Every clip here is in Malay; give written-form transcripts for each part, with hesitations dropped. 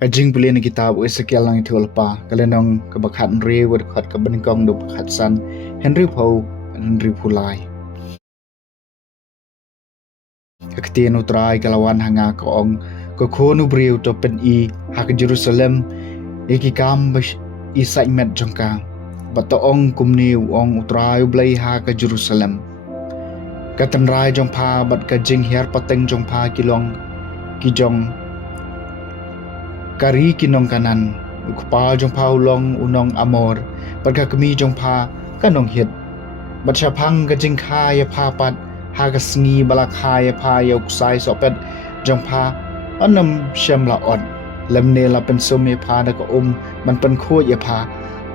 Kajing pulih ni kitab Ezekiel lang itu lepa kalenong kebakat Henry berkat kebeningkong do bakat san Henry Henry Pulai. Kaktian utrai kalawan hanga kaong kokonu briu to pen I hak Jerusalem iki kam isai met jongka batoong kumni ong utrai blai ha ke Jerusalem katan rai jongpa bat kajing hiar pateng jongpa kilong kijong kari kinong kanan ukpa jongpa ulong unong amor badka kemi jongpa kanong hit bat syapang kajing kaya papat haga sengi balak haya pa ya uksai sopet jongpa anam syam laot lemne la pensum ye pa da ka man pen kho ye pa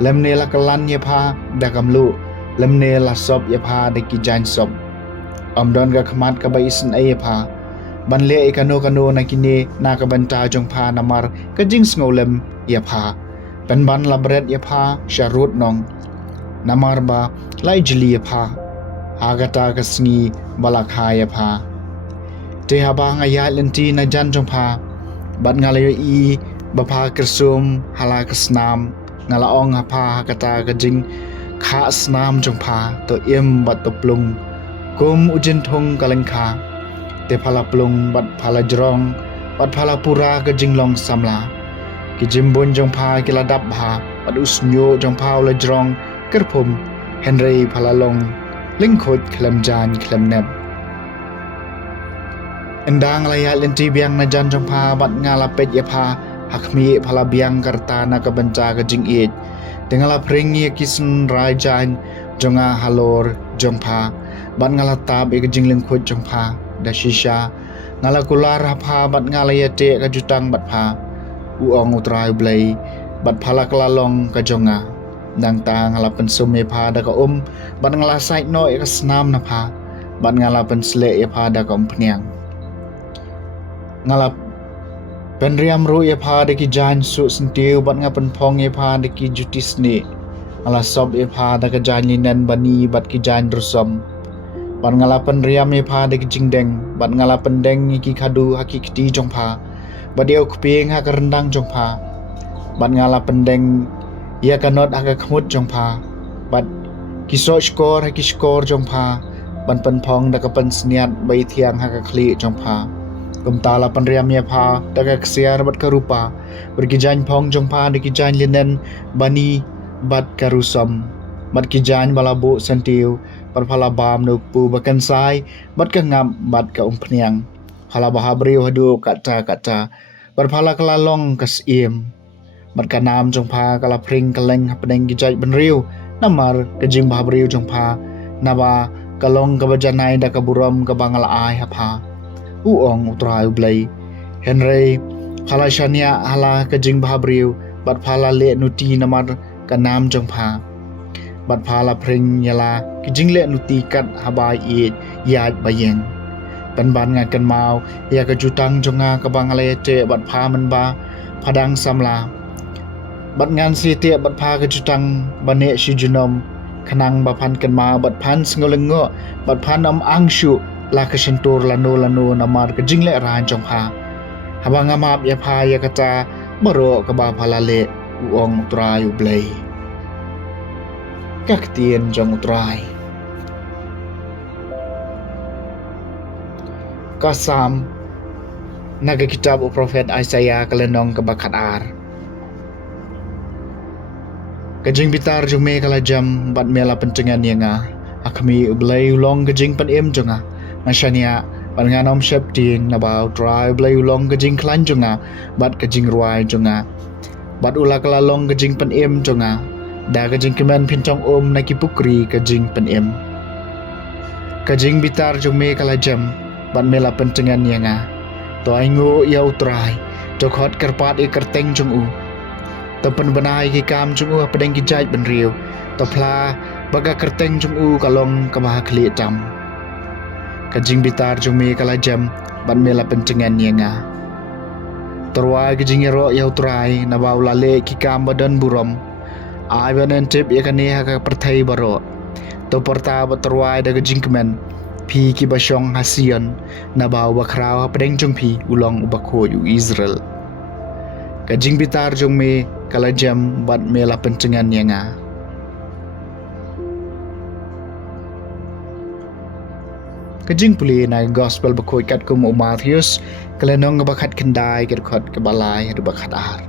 lemne la kalan ye pa da kamlu lemne la sop ye pa da ki jan sop don ga khmat ka bai sin ai ye pa ban le e kano na kini na ka banta jong pa namar ka jing ngolem ye pa pen ban la bret ye pa sharut nong namar ba lai jili ye pa agata ka sngi balak ha ye pa te habang aya lenti na jan jong pa bat ngalayo I bapa kersum hala kesnam ngalaong apa kata kajing kha snam jongpa to im bat to plung kum ujin thong kalengkha te phala plung bat phala jrong bat phala pura kajing long samla ki jimbon jongpa kila dap bha bat usnyo jongpa la jrong kerphum Henry phala long lingkhot klem jan klem nep endang laya lenti biang na jan jongpa bat ngala pet ye pa hakmi phala biang karta na kabanca ka jing it dengala pringi kisun rai jan jonga halor jongpa bat ngala tab e jing lengkhut jongpa da shisha ngala kular pa bat ngala ye te ka jutang bat pa uong utrai blai bat phala klalong ka jonga nang ta ngala pensum ye pa da ka bat ngala sait no e ka snam na pa bat ngala pensle ye pa da ka pniang ngalap penriam ru ye pha de ki jan su sentiu bat ngapen phong ye pha de ki jutis ni ala sob ye pha da ka jan linen bani bat ki jan rusom bat ngalapen riam ye pha de ki jingdeng bat ngalapen deng ki khadu hakikti jongpha bat eu kpieng ha rendang jongpha bat ngalapen deng ye kanot ha khmut jongpha bat ki so skor ha ki skor jongpha ban pen phong da ka pen sniat bai thiang ha ka khli jongpha kumtala panriam ye pha daga ksiar bat karupa berkijan phong jongpa de kijan linen bani bat karusam bat kijan balabu sentiu parphala bam no pu bakan sai bat ka ngam bat ka pniang phala bahabriu hadu kata parphala kalalong kas iem bat ka nam jongpa kala pring kaleng hapdeng kijai benriu namar kajing bahabriu jongpa naba kalong kabajanai da kaburam kabangala ai hapha uong utrai blai Henry phala shania hala kajing bahabriu bat phala le nuti namar kanam jongpha bat phala pring yala kajing le nuti kat habai it yat bayeng ban ngakan mau ya kajutang jonga kabang ale te bat pha man ba phadang samla bat ngan si te bat pha kajutang bane shi junom khanang ba phan kan ma bat phan sngolenggo bat phan angshu la kasentur lano namar kajing le ran jongpha habang amap ya pha ya kata baro ka ba phala le uong utrai blai kaktien jong utrai kasam naga kitab prophet Isaiah kalenong kabakat ar kajing bitar jume kala jam bat mela pencengan yanga akmi blai ulong kajing pan em jonga Masyania panganom syapting na ba try blay ulong kajing klan jonga bat kajing ruai jonga bat ula kalalong kajing panem jonga da kajing kemen pintong na kipukri kajing panem kajing bitar jome kalajam bat mela pencengan yanga to aingu ya utrai to khot karpat e kerteng jongu to pen banai ki kam jongu pedeng ki jai benriu to phla baga kerteng jongu kalong kamah khli tam kajing bitar jome kalajam ban mela pencengan yanga terwa kajing ro ya utrai na baula le ki kam badan burom ai banan tip ya kane ha ka perthai baro to porta baterwa da kajing kemen phi ki basyong hasian na bawa kraw pedeng jong phi ulong ubakho yu Israel Kajing bitar jong me kalajam bat me la pencengan yang Kajing puli na gospel bakoi kat kum Matthews kalenong bakat kendai kat khot kebalai adu bakat ar.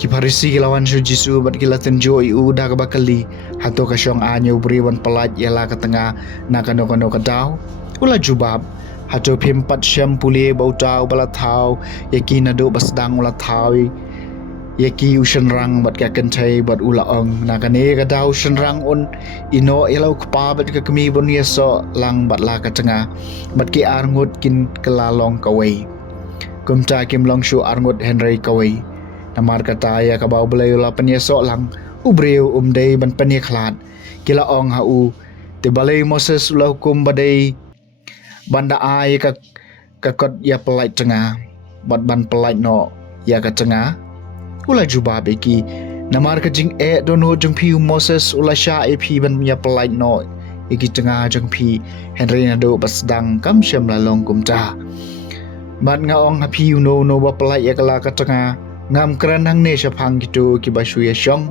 Ki Farisi lawan su Jisu bat kila tenjo iu dah bakali hato ka syong anyo beriwan pelat ialah ke tengah na kano-kano kadau ula jubab hato pimpat syam puli bau tau bala tau yaki nado basdang ula tau yaki usan rang bat ka kentai bat ula ong na kane kadau usan rang un ino elau kpa bat ka kemi bon yeso lang bat la ka tengah bat ki arngut kin kelalong kawai kumta kim long shu arngut Henry kawai namar kata ya ka bau belai ula penyeso lang ubreu dei ban penie khlat kila ong hau te balai Moses ula hukum badai banda ai ka kot ya pelait tengah bat ban pelait no ya ka tengah ula jubab iki namar ka jing dono jeng pi Moses ula sha pi ban ya pelait no iki tengah jeng pi Henry nado basdang kam syam lalong kumta bat nga ong hapi no ba pelait ya kala ka tengah ngam keran hang ne syapang gitu ki basu ya syong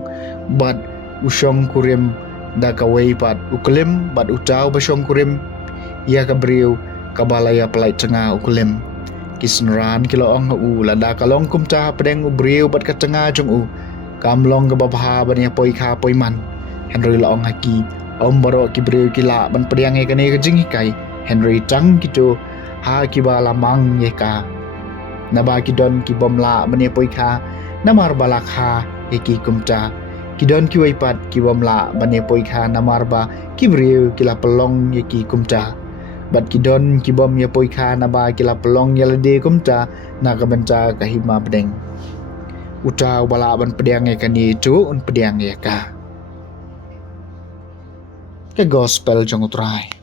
bat usyong kurim da kawai pat uklim bat utau basyong kurim ya ka briu kabalaya pelai tengah uklim kisnran kilo ong u lada kalong kumta pedeng ubriu bat ka tengah jong u kamlong ka babha ban ya poi kha poi man Henry la ong haki baro ki briu kila ban pediang e kane ka jing kai Henry tang gitu ha ki ba lamang ye ka Naba kidon ki bomla bani poika namar balakha eki kumta kidon ki waipat ki bomla bani poika namar ba kibriu kila pelong eki kumta bat kidon ki bom ya poika naba kila pelong ya lede kumta na kabenta kahima pedeng uta bala ban pediang ekani tu un pediang ya ka ke gospel jong utrai